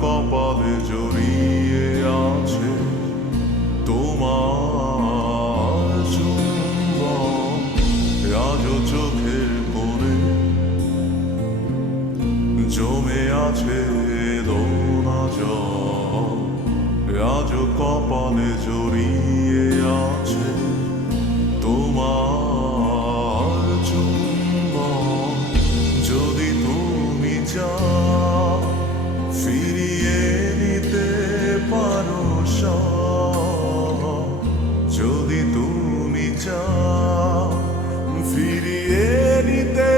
কপালে জড়িয়ে আছে তোমার চুম্বন, আজও চোখের কোণে জমে আছে দোনা জল, আজও কপালে জড়িয়ে আছে তোমার চুম্বন। যদি তুমি চাও ফিরিয়ে নিতে পারো সব, যদি তুমি চাও ফিরিয়ে নিতে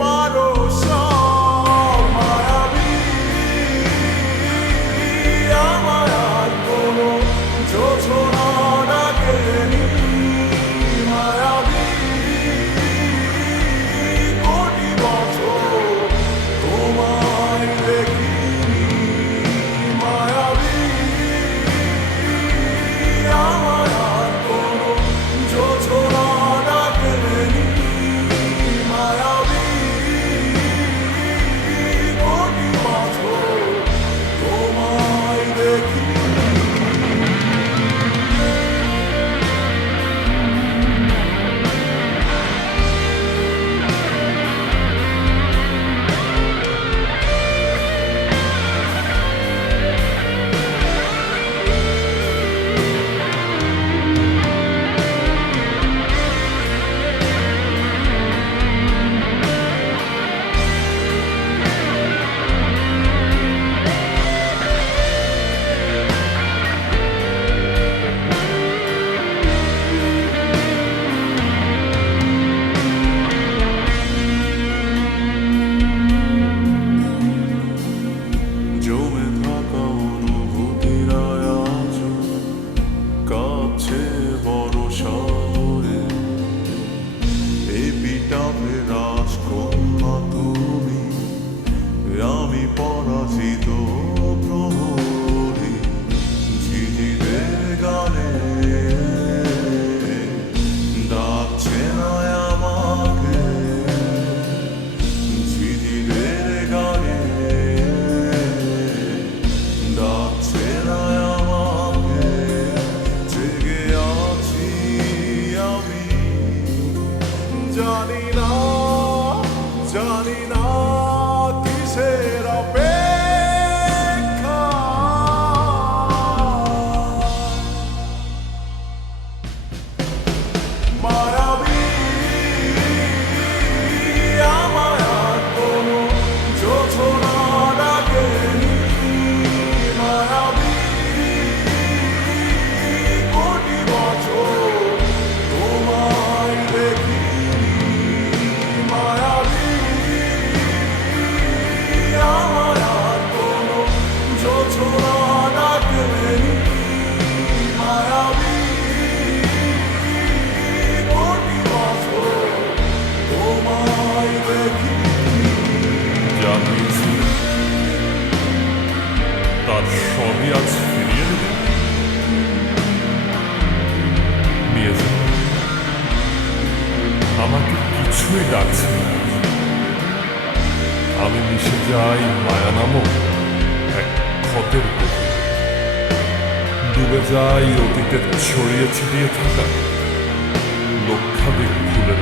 পারো সব, মায়াবী আমায় আর কোনো যোছনা ডাকেনি, মায়াবী কোটি বছর তোমায় দেখিনি, মায়াবী আমায় আর কোনো যোছনা ডাকেনি, মায়াবী কোটি বছর তোমায় দেখিনি। জমে থাকা অনুভূতিরা আজও কাছে বড় শহরে, এপিটাফে রাজকন্যা তুমি, আমি পরাজিত প্রহরী, ঝিঝিদের গানে ডাকছে না আমাকে, ঝিঝিদের গানে ডাকছে না আমাকে, জেগে আছি আমি, জানি না কিসের অপেক্ষা, মায়াবী আমায় আর কোনো যোছনা ডাকেনি, মায়াবী কোটি বছর তোমায় দেখিনি, মায়াবী আমায় আর কোনো যোছনা ডাকেনি, মায়াবী কোটি বছর তোমায় দেখিনি। যা হয়েছে তার সবই আজ ফিরিয়ে দেবে, নিয়ে যাবে। আমাকে কিছুই ডাকছে না, আমি মিশে যাই মায়া নামক এক ক্ষতের গভীরে, ডুবে যাই অতীতের ছড়িয়ে ছিটিয়ে থাকা লক্ষাধিক ফুলের